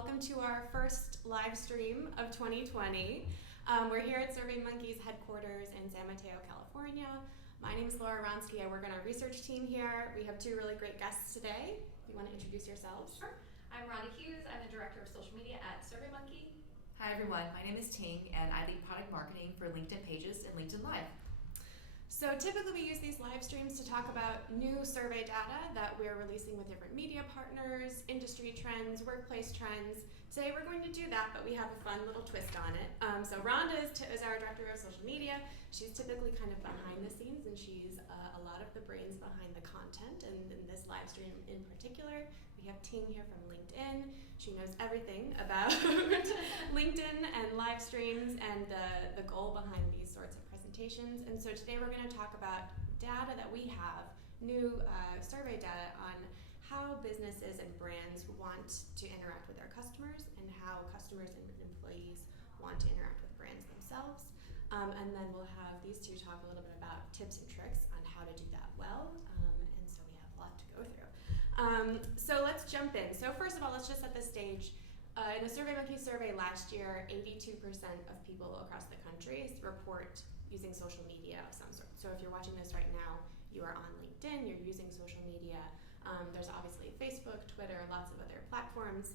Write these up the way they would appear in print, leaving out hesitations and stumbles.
welcome to our first live stream of 2020. We're here at SurveyMonkey's headquarters in San Mateo, California. My name is Wronski. I work on our research team here. We have two really great guests today. You want to introduce yourselves? Sure. I'm Rhonda Hughes. I'm the Director of Social Media at SurveyMonkey. Hi everyone, my name is Ting and I lead product marketing for LinkedIn Pages and LinkedIn Live. So typically we use these live streams to talk about new survey data that we're releasing with different media partners, industry trends, workplace trends. Today we're going to do that, but we have a fun little twist on it. So Rhonda is our Director of Social Media. She's typically kind of behind the scenes, and she's a lot of the brains behind the content, and in this live stream in particular. We have Ting here from LinkedIn. She knows everything about LinkedIn and live streams and the goal behind these sorts of presentations. And so today we're going to talk about data that we have, new survey data on how businesses and brands want to interact with their customers and how customers and employees want to interact with brands themselves. And then we'll have these two talk a little bit about tips and tricks on how to do that well. And so we have a lot to go through. So let's jump in. So first of all, let's just set the stage. In a SurveyMonkey survey last year, 82% of people across the country report using social media of some sort. So if you're watching this right now, you are on LinkedIn, you're using social media. There's obviously Facebook, Twitter, lots of other platforms.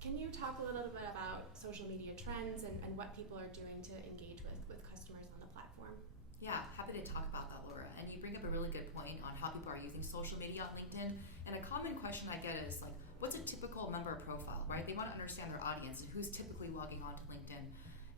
Can you talk a little bit about social media trends and what people are doing to engage with customers on the platform? Yeah, happy to talk about that, Laura. And you bring up a really good point on how people are using social media on LinkedIn. And a common question I get is like, what's a typical member profile, right? They want to understand their audience and who's typically logging on to LinkedIn.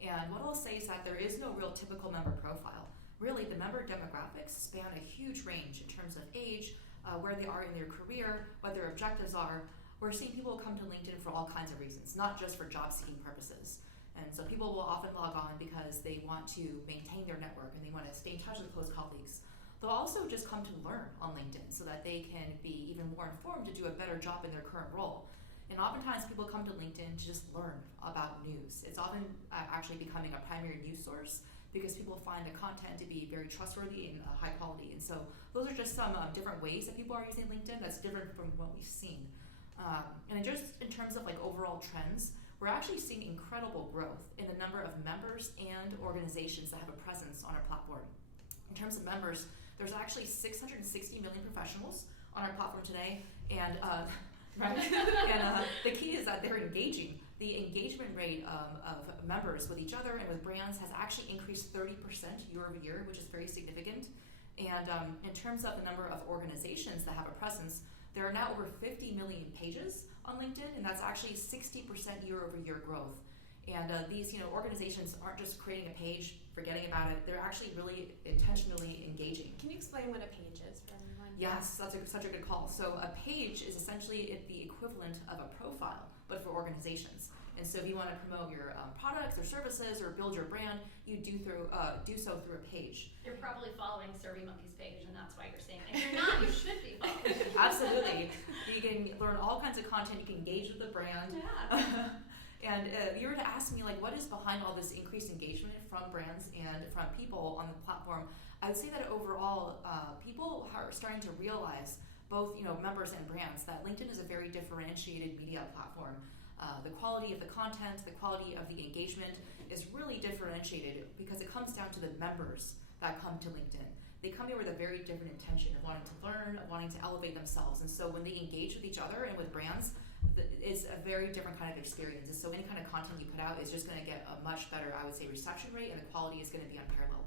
And what I'll say is that there is no real typical member profile. Really, the member demographics span a huge range in terms of age, where they are in their career, what their objectives are. We're seeing people come to LinkedIn for all kinds of reasons, not just for job-seeking purposes. And so people will often log on because they want to maintain their network and they want to stay in touch with close colleagues. They'll also just come to learn on LinkedIn so that they can be even more informed to do a better job in their current role. And oftentimes people come to LinkedIn to just learn about news. It's often actually becoming a primary news source because people find the content to be very trustworthy and high quality. And so those are just some different ways that people are using LinkedIn that's different from what we've seen. And just in terms of like overall trends, we're actually seeing incredible growth in the number of members and organizations that have a presence on our platform. In terms of members, there's actually 660 million professionals on our platform today, and the key is that they're engaging. The engagement rate of members with each other and with brands has actually increased 30% year over year, which is very significant. And in terms of the number of organizations that have a presence, there are now over 50 million pages on LinkedIn, and that's actually 60% year over year growth. And these organizations aren't just creating a page, forgetting about it. They're actually really intentionally engaging. Can you explain what a page is for everyone? Yes, that's such a good call. So a page is essentially the equivalent of a profile, but for organizations. And so if you want to promote your products or services or build your brand, you do so through a page. You're probably following SurveyMonkey's page, and that's why you're saying that. If you're not, you should be following. Absolutely. You can learn all kinds of content. You can engage with the brand. Yeah. And if you were to ask me, like, what is behind all this increased engagement from brands and from people on the platform, I would say that overall, people are starting to realize, both members and brands, that LinkedIn is a very differentiated media platform. The quality of the content, the quality of the engagement is really differentiated because it comes down to the members that come to LinkedIn. They come here with a very different intention of wanting to learn, of wanting to elevate themselves. And so when they engage with each other and with brands, it's a very different kind of experience. And so any kind of content you put out is just going to get a much better, I would say, reception rate, and the quality is going to be unparalleled.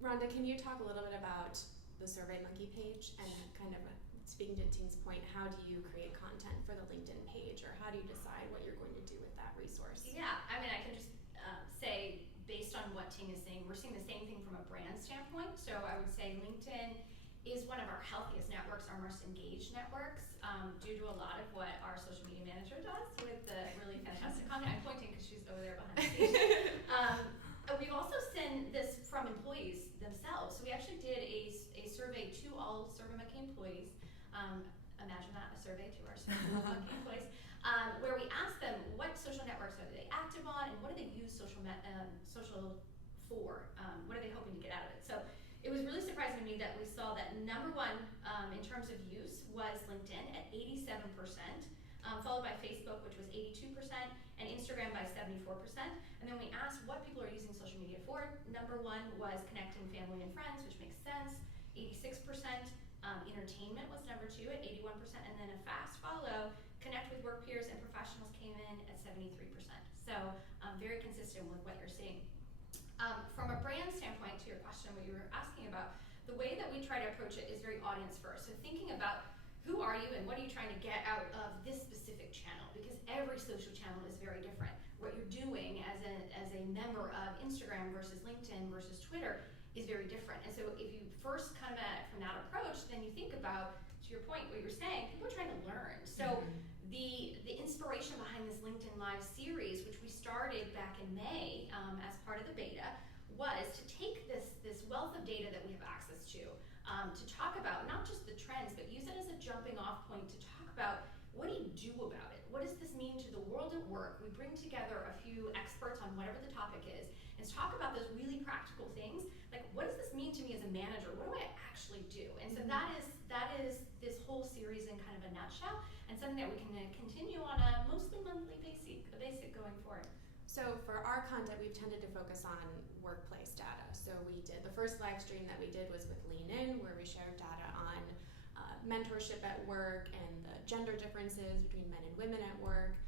Rhonda, can you talk a little bit about the SurveyMonkey page and kind of speaking to Ting's point, how do you create content for the LinkedIn page, or how do you decide what you're going to do with that resource? Yeah, I mean, I can just say, based on what Ting is saying, we're seeing the same thing from a brand standpoint. So I would say LinkedIn is one of our healthiest networks, our most engaged networks, due to a lot of what our social media manager does with the really fantastic content. I'm pointing because she's over there behind the scenes. We've also seen this from employees themselves. So we actually did a survey to all SurveyMonkey employees. Imagine that, a survey to our SurveyMonkey employees, where we asked them what social networks are they active on and what do they use social for? What are they hoping to get out of it? So it was really surprising to me that we saw that number one in terms of use was LinkedIn at 87%. followed by Facebook, which was 82%, and Instagram by 74%. And then we asked what people are using social media for. Number one was connecting family and friends, which makes sense, 86%. Entertainment was number two at 81%, and then a fast follow, connect with work peers and professionals came in at 73%. So very consistent with what you're seeing. From a brand standpoint, to your question, what you were asking about, the way that we try to approach it is very audience first. So thinking about who are you and what are you trying to get out of this specific channel, because every social channel is very different. What you're doing as a member of Instagram versus LinkedIn versus Twitter is very different. And so if you first come at it from that approach, then you think about, to your point, what you're saying, people are trying to learn. So the inspiration behind this LinkedIn Live series, which we started back in May as part of the beta, was to take this wealth of data that we have access to talk about not just the trends, but use it as a jumping off point to talk about what do you do about it? What does this mean to the world at work? We bring together a few experts on whatever the topic is and talk about those really practical things. Like, what does this mean to me as a manager? What do I actually do? And so that is this whole series in kind of a nutshell, and something that we can continue on a mostly monthly basic going forward. So for our content, we've tended to focus on workplace data. So we did, the first live stream that we did was with Lean In, where we shared data on mentorship at work and the gender differences between men and women at work.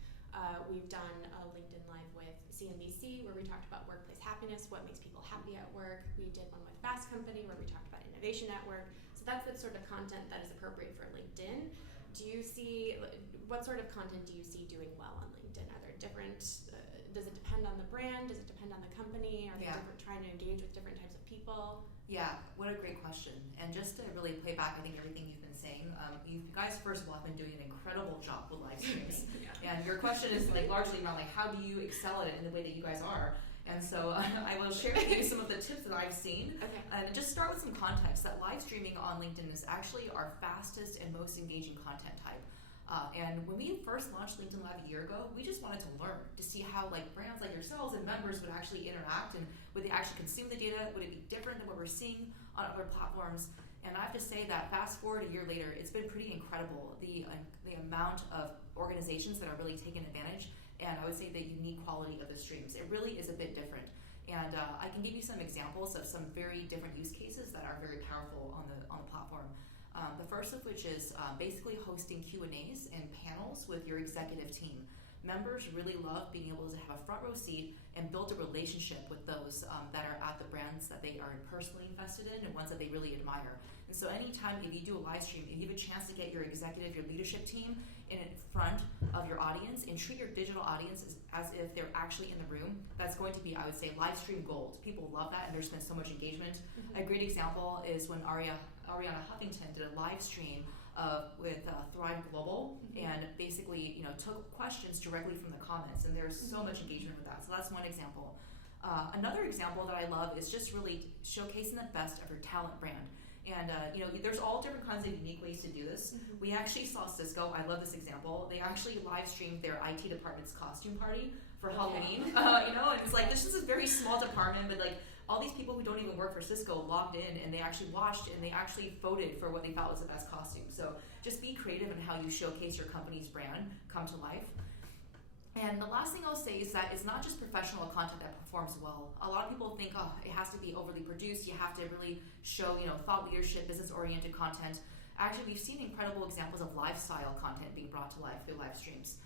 We've done a LinkedIn Live with CNBC, where we talked about workplace happiness, what makes people happy at work. We did one with Fast Company, where we talked about innovation at work. So that's the sort of content that is appropriate for LinkedIn. What sort of content do you see doing well on LinkedIn? Are there different, does it depend on the brand? Does it depend on the company? Are they trying to engage with different types of people? Yeah, what a great question. And just to really play back, I think everything you've been saying, you guys, first of all, have been doing an incredible job with live streams. And your question is largely around how do you excel at it in the way that you guys are? And so I will share with you some of the tips that I've seen. Okay. And just start with some context that live streaming on LinkedIn is actually our fastest and most engaging content type. And when we first launched LinkedIn Live a year ago, we just wanted to learn to see how brands like yourselves and members would actually interact, and would they actually consume the data? Would it be different than what we're seeing on other platforms? And I have to say that fast forward a year later, it's been pretty incredible, the amount of organizations that are really taking advantage, and I would say the unique quality of the streams. It really is a bit different. And I can give you some examples of some very different use cases that are very powerful on the platform. The first of which is basically hosting Q&As and panels with your executive team. Members really love being able to have a front row seat and build a relationship with those that are at the brands that they are personally invested in and ones that they really admire. And so anytime if you do a live stream, if you have a chance to get your executive, your leadership team in front of your audience and treat your digital audience as if they're actually in the room, that's going to be, I would say, live stream gold. People love that, and there's been so much engagement. A great example is when Ariana Huffington did a live stream with Thrive Global, and basically took questions directly from the comments, and there's so much engagement with that. So that's one example. Another example that I love is just really showcasing the best of your talent brand. And there's all different kinds of unique ways to do this. We actually saw Cisco. I love this example. They actually live streamed their IT department's costume party for Halloween. And it's this is a very small department, but all these people who don't even work for Cisco logged in, and they actually watched, and they actually voted for what they thought was the best costume. So just be creative in how you showcase your company's brand come to life. And the last thing I'll say is that it's not just professional content that performs well. A lot of people think, it has to be overly produced. You have to really show, thought leadership, business-oriented content. Actually, we've seen incredible examples of lifestyle content being brought to life through live streams.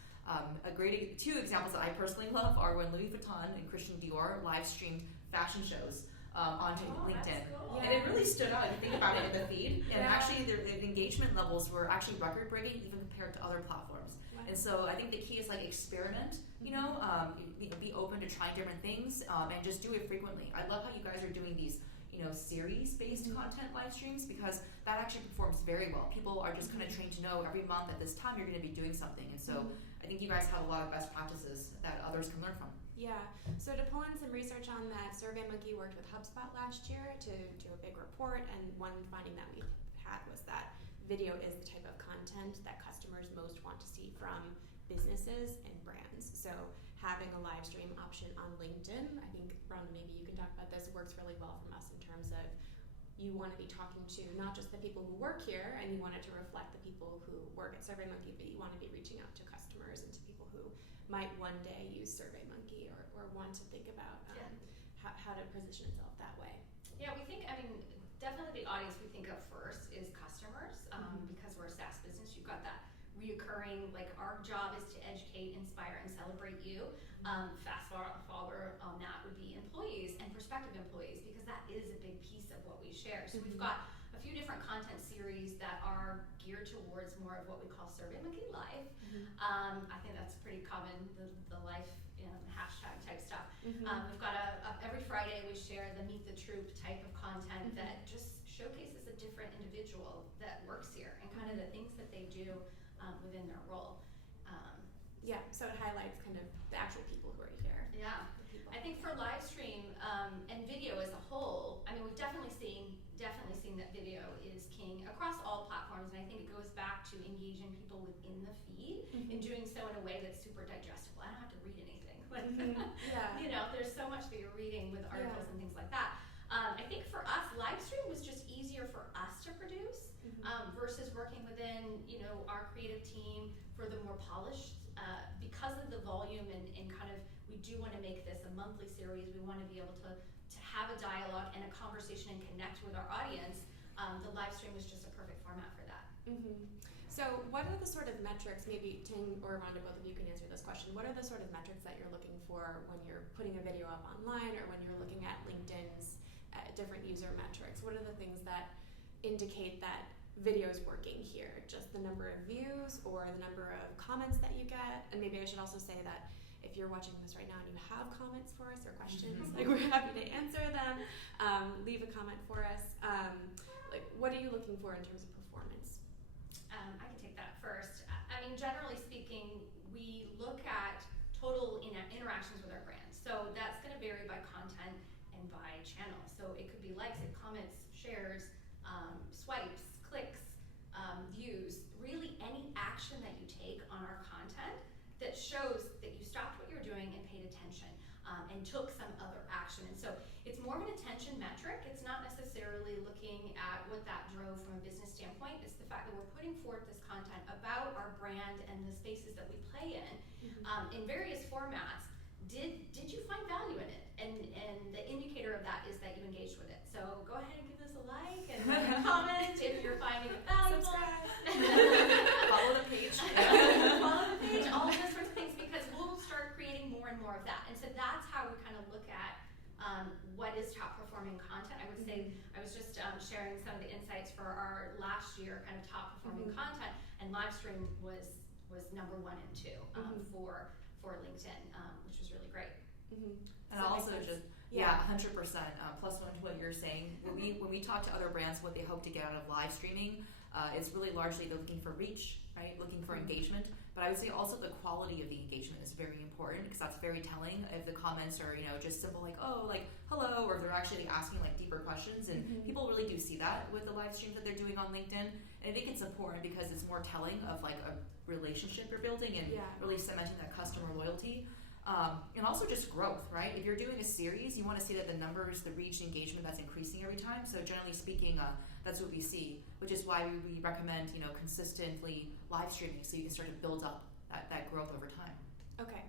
Two examples that I personally love are when Louis Vuitton and Christian Dior live streamed fashion shows onto LinkedIn. Cool. And it really stood out if you think about it in the feed. And actually, their engagement levels were actually record-breaking even compared to other platforms. And so I think the key is experiment, be open to trying different things, and just do it frequently. I love how you guys are doing these, series-based content live streams, because that actually performs very well. People are just kind of trained to know every month at this time you're going to be doing something. And so I think you guys have a lot of best practices that others can learn from. Yeah, so to pull in some research on that, SurveyMonkey worked with HubSpot last year to do a big report, and one finding that we had was that video is the type of content that customers most want to see from businesses and brands. So having a live stream option on LinkedIn, I think, Rhonda, maybe you can talk about this, works really well from us in terms of, you want to be talking to not just the people who work here, and you want it to reflect the people who work at SurveyMonkey, but you want to be reaching out to customers and to people who might one day use SurveyMonkey or want to think about how to position itself that way. Yeah, we think, definitely the audience we think of first is customers, because we're a SaaS business. You've got that reoccurring, like our job is to educate, inspire, and celebrate you. Fast forward on that would be employees and prospective employees, because that is a big piece of what we share. So we've got a few different content series that are geared towards more of what we call SurveyMonkey Life. I think that's pretty common, the life hashtag type stuff. We've got every Friday we share the Meet the Troop type of content that just showcases a different individual that works here and kind of the things that they do within their role. Yeah, so it highlights kind of the actual people who are here. Yeah, I think for live stream and video as a whole, we've definitely seen that video is king across all platforms, and I think it goes back to engaging people within the feed and doing so in a way that's super digestible. I don't have to read anything. There's so much that you're reading with articles and things like that. I think for us, live stream was just easier for us to produce versus working within, our creative team for the more polished, because of the volume and kind of, we do want to make this a monthly series. We want to be able to have a dialogue and a conversation and connect with our audience. The live stream was just a perfect format for that. So what are the sort of metrics, maybe Ting or Rhonda, both of you can answer this question, what are the sort of metrics that you're looking for when you're putting a video up online or when you're looking at LinkedIn's different user metrics? What are the things that indicate that video is working here? Just the number of views or the number of comments that you get? And maybe I should also say that if you're watching this right now and you have comments for us or questions, we're happy to answer them. Leave a comment for us. What are you looking for in terms of performance? I can take that first. Generally speaking, we look at total interactions with our brand. So that's going to vary by content and by channel. So it could be likes and comments, shares, swipes, clicks, views, really any action that you take on our content that shows that you stopped what you're doing and paid attention and took some other action. And so it's more of an attention metric. It's not necessarily looking at what that drove from a business standpoint. It's the fact that we're putting forth this content about our brand and the spaces that we play in various formats. Did you find value in it? And the indicator of that is that you engaged with it. So go ahead and give this a like and comment if you're finding it valuable. Subscribe. Follow the page. Follow the page, all of those sorts of things, because we'll start creating more and more of that. And so that's how we kind of look at what is top performing content. I would say, I was just sharing some of the insights for our last year kind of top performing content, and live stream was number 1 and 2 for LinkedIn, which was really great. And also just 100% plus one to what you're saying. When we talk to other brands, what they hope to get out of live streaming, it's really largely they're looking for reach, right? Looking for engagement. But I would say also the quality of the engagement is very important, because that's very telling. If the comments are just simple like hello, or if they're actually asking deeper questions, and people really do see that with the live streams that they're doing on LinkedIn. And I think it's important because it's more telling of a relationship you're building and really cementing that customer loyalty. And also just growth, right? If you're doing a series, you want to see that the numbers, the reach, engagement, that's increasing every time. So generally speaking, that's what we see, which is why we recommend, consistently live streaming, so you can start to build up that growth over time. Okay.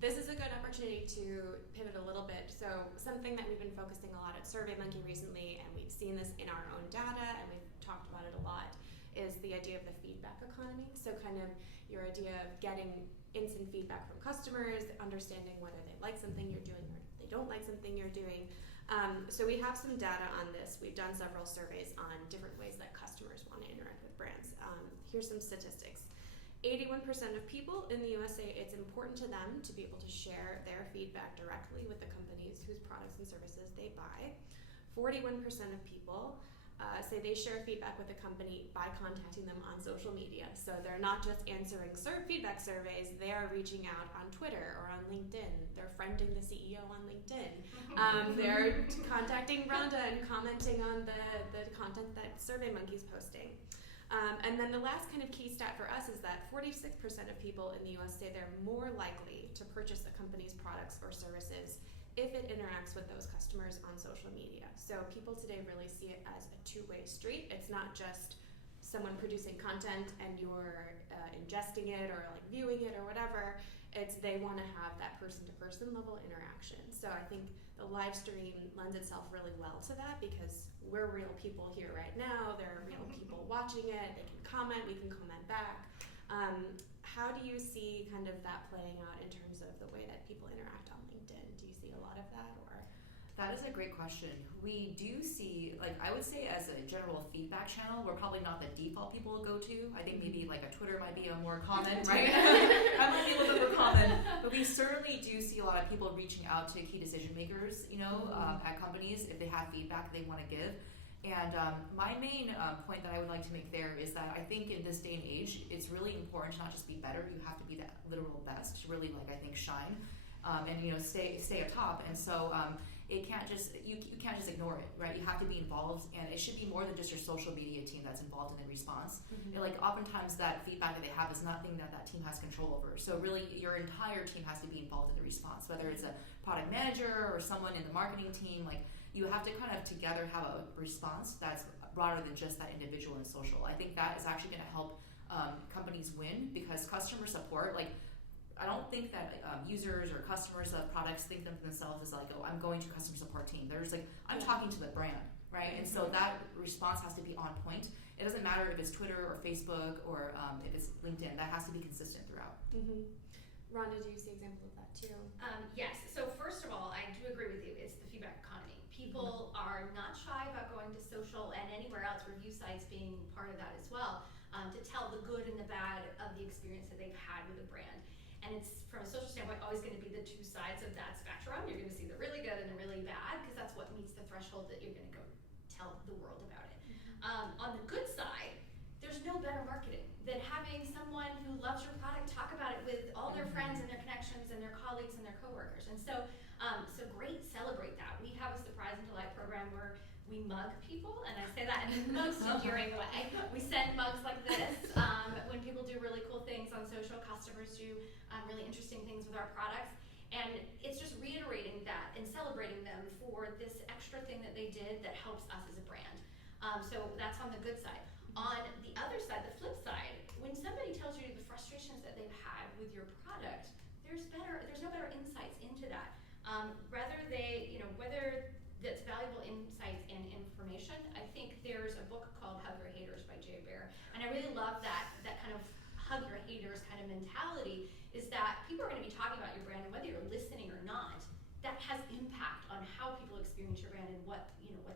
This is a good opportunity to pivot a little bit. So something that we've been focusing a lot at SurveyMonkey recently, and we've seen this in our own data, and we've talked about it a lot, is the idea of the feedback economy. So kind of your idea of getting instant feedback from customers, understanding whether they like something you're doing or they don't like something you're doing. So we have some data on this. We've done several surveys on different ways that customers want to interact with brands. Here's some statistics. 81% of people in the US say it's important to them to be able to share their feedback directly with the companies whose products and services they buy. 41% of people say they share feedback with a company by contacting them on social media. So they're not just answering feedback surveys, they are reaching out on Twitter or on LinkedIn. They're friending the CEO on LinkedIn. They're contacting Rhonda and commenting on the content that SurveyMonkey's posting. And then the last kind of key stat for us is that 46% of people in the US say they're more likely to purchase a company's products or services if it interacts with those customers on social media. So people today really see it as a two-way street. It's not just someone producing content and you're ingesting it or like viewing it or whatever. It's they want to have that person-to-person level interaction. So I think the live stream lends itself really well to that because we're real people here right now. There are real people watching it. They can comment. We can comment back. How do you see kind of that playing out in terms of the way that people interact on LinkedIn? Do you see a lot of that, or? That is a great question. We do see, like, I would say as a general feedback channel, we're probably not the default people to go to. I think maybe like a Twitter might be a more common, right? That might be a little bit more common. But we certainly do see a lot of people reaching out to key decision makers, at companies if they have feedback they want to give. And my main point that I would like to make there is that I think in this day and age, it's really important to not just be better, you have to be the literal best to really, like, I think, shine and stay atop. And so it can't just you can't just ignore it, right? You have to be involved, and it should be more than just your social media team that's involved in the response. And like oftentimes that feedback that they have is nothing that team has control over. So really your entire team has to be involved in the response, whether it's a product manager or someone in the marketing team. Like, you have to kind of together have a response that's broader than just that individual in social. I think that is actually going to help companies win, because customer support, like, I don't think that users or customers of products think of themselves as like, oh, I'm going to customer support team. There's like, I'm talking to the brand, right? And so that response has to be on point. It doesn't matter if it's Twitter or Facebook or if it's LinkedIn. That has to be consistent throughout. Rhonda, do you see examples of that too? Yes. So first of all, I do agree with you. It's the feedback economy. People are not shy about going to social and anywhere else, review sites being part of that as well, to tell the good and the bad of the experience that they've had with a brand. And it's, from a social standpoint, always going to be the two sides of that spectrum. You're going to see the really good and the really bad, because that's what meets the threshold that you're going to go tell the world about it. On the good side, there's no better marketing than having someone who loves your product talk about it with all their friends and their connections and their colleagues and their coworkers. And so great, celebrate that. We have a surprise and delight program where we mug people, and I say that in the most endearing way. We send mugs like this when people do really cool things on social. Customers do really interesting things with our products, and it's just reiterating that and celebrating them for this extra thing that they did that helps us as a brand. So that's on the good side. On the other side, the flip side, when somebody tells you the frustrations that they've had with your product, there's no better insights into that. Whether that's valuable insights and information. I think there's a book called Hug Your Haters by Jay Baer, and I really love that kind of hug your haters kind of mentality, is that people are going to be talking about your brand, and whether you're listening or not, that has impact on how people experience your brand and what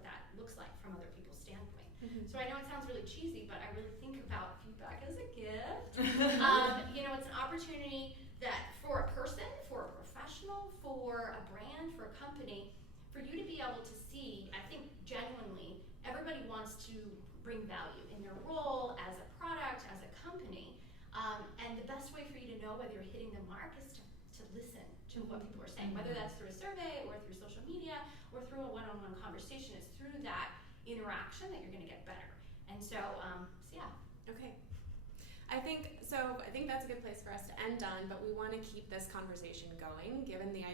that looks like from other people's standpoint. So I know it sounds really cheesy, but I really think about feedback as a gift. It's an opportunity that for a person, for a professional, for a brand, for a company, for you to be able to see, I think genuinely, everybody wants to bring value in their role as a product, as a company, and the best way for you to know whether you're hitting the mark is to listen to what people are saying, whether that's through a survey or through social media or through a one-on-one conversation. It's through that interaction that you're going to get better. And so yeah. Okay. I think that's a good place for us to end on, but we want to keep this conversation going, given the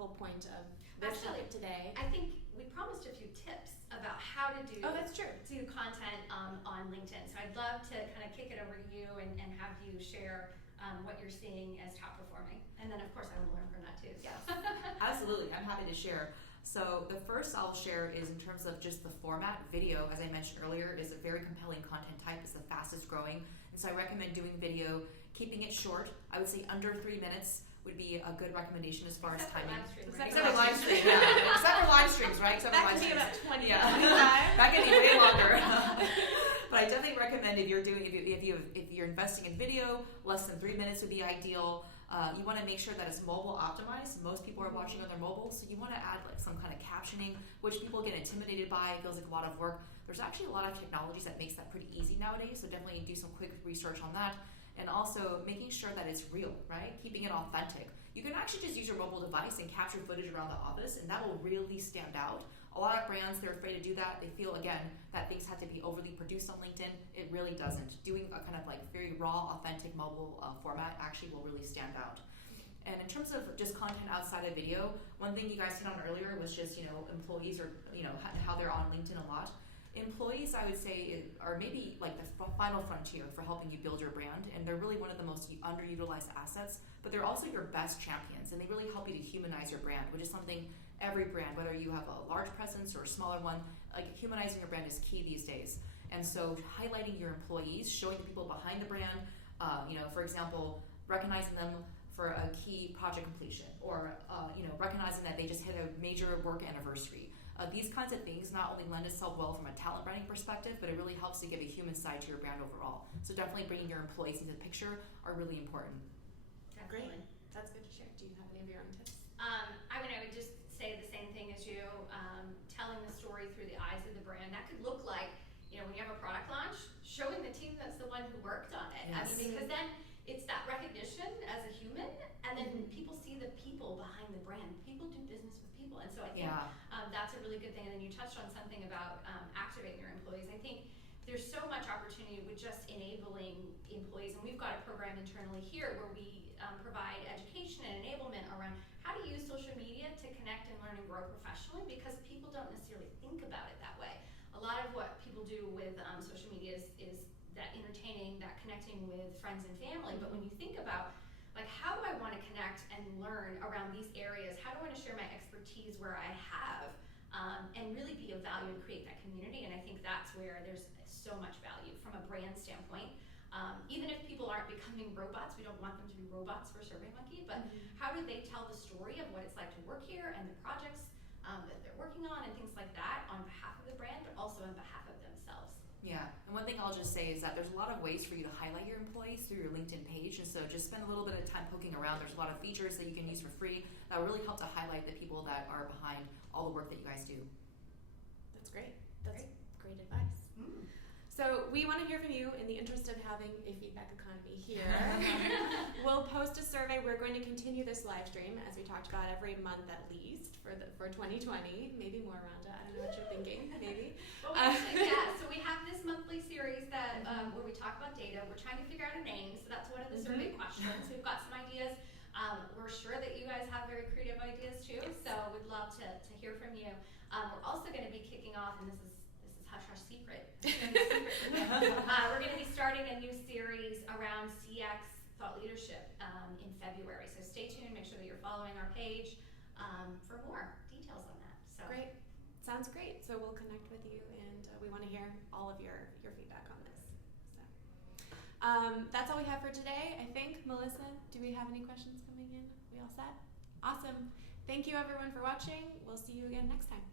whole point of this topic today. I think we promised a few tips about how to do that's true. Do content on LinkedIn. So I'd love to kind of kick it over to you and have you share what you're seeing as top performing. And then of course I want to learn from that too. Yes. Absolutely. I'm happy to share. So the first I'll share is in terms of just the format. Video, as I mentioned earlier, is a very compelling content type. It's the fastest growing. And so I recommend doing video, keeping it short. I would say under 3 minutes would be a good recommendation as far as timing. Except for live streams, yeah. Except for live streams, right? Except that for live can be streams. about 20 yeah. 25. That can be way longer. But I definitely recommend if you're investing in video, less than 3 minutes would be ideal. You want to make sure that it's mobile optimized. Most people are watching on their mobile, so you want to add like some kind of captioning, which people get intimidated by. It feels like a lot of work. There's actually a lot of technologies that makes that pretty easy nowadays, so definitely do some quick research on that. And also making sure that it's real, right? Keeping it authentic. You can actually just use your mobile device and capture footage around the office, and that will really stand out. A lot of brands, they're afraid to do that. They feel, again, that things have to be overly produced on LinkedIn. It really doesn't. Doing a kind of like very raw, authentic mobile format actually will really stand out. And in terms of just content outside of video, one thing you guys hit on earlier was just, employees or, how they're on LinkedIn a lot. Employees, I would say, are maybe like the final frontier for helping you build your brand, and they're really one of the most underutilized assets, but they're also your best champions, and they really help you to humanize your brand, which is something every brand, whether you have a large presence or a smaller one, like humanizing your brand is key these days. And so highlighting your employees, showing the people behind the brand, for example, recognizing them for a key project completion, or recognizing that they just hit a major work anniversary. These kinds of things not only lend itself well from a talent branding perspective, but it really helps to give a human side to your brand overall. So definitely bringing your employees into the picture are really important. Great. That's good to share. Do you have any of your own tips? I would just say the same thing as you, telling the story through the eyes of the brand. That could look like, when you have a product launch, showing the team that's the one who worked on it. Yes. Because then it's that recognition as a human, and then people see the people behind the brand. People do business with people, and so I think that's a really good thing. And then you touched on something about activating your employees. I think there's so much opportunity with just enabling employees, and we've got a program internally here where we provide education and enablement around how to use social media to connect and learn and grow professionally, because people don't necessarily think about it that way. A lot of what people do with social media is that entertaining, that connecting with friends and family, but when you think about how do I want to connect and learn around these areas, how do I want to share my expertise where I have, and really be of value and create that community, and I think that's where there's so much value from a brand standpoint. Even if people aren't becoming robots, we don't want them to be robots for SurveyMonkey, but how do they tell the story of what it's like to work here and the projects that they're working on and things like that on behalf of the brand, but also on behalf of themselves. Yeah, and one thing I'll just say is that there's a lot of ways for you to highlight your employees through your LinkedIn page, and so just spend a little bit of time poking around. There's a lot of features that you can use for free that will really help to highlight the people that are behind all the work that you guys do. That's great. That's great advice. So we want to hear from you in the interest of having a feedback economy here. We'll post a survey. We're going to continue this live stream, as we talked about, every month at least for 2020. Maybe more, Rhonda. I don't know what you're thinking. Maybe. Well, so we have this monthly series that where we talk about data. We're trying to figure out a name, so that's one of the survey questions. We've got some ideas. We're sure that you guys have very creative ideas too, so we'd love to hear from you. We're also going to be kicking off, and this is hush secret. We're going to be starting a new series around CX thought leadership in February. So stay tuned. Make sure that you're following our page for more details on that. So great. Sounds great. So we'll connect with you, and we want to hear all of your feedback on this. So that's all we have for today, I think. Melissa, do we have any questions coming in? We all set? Awesome. Thank you, everyone, for watching. We'll see you again next time.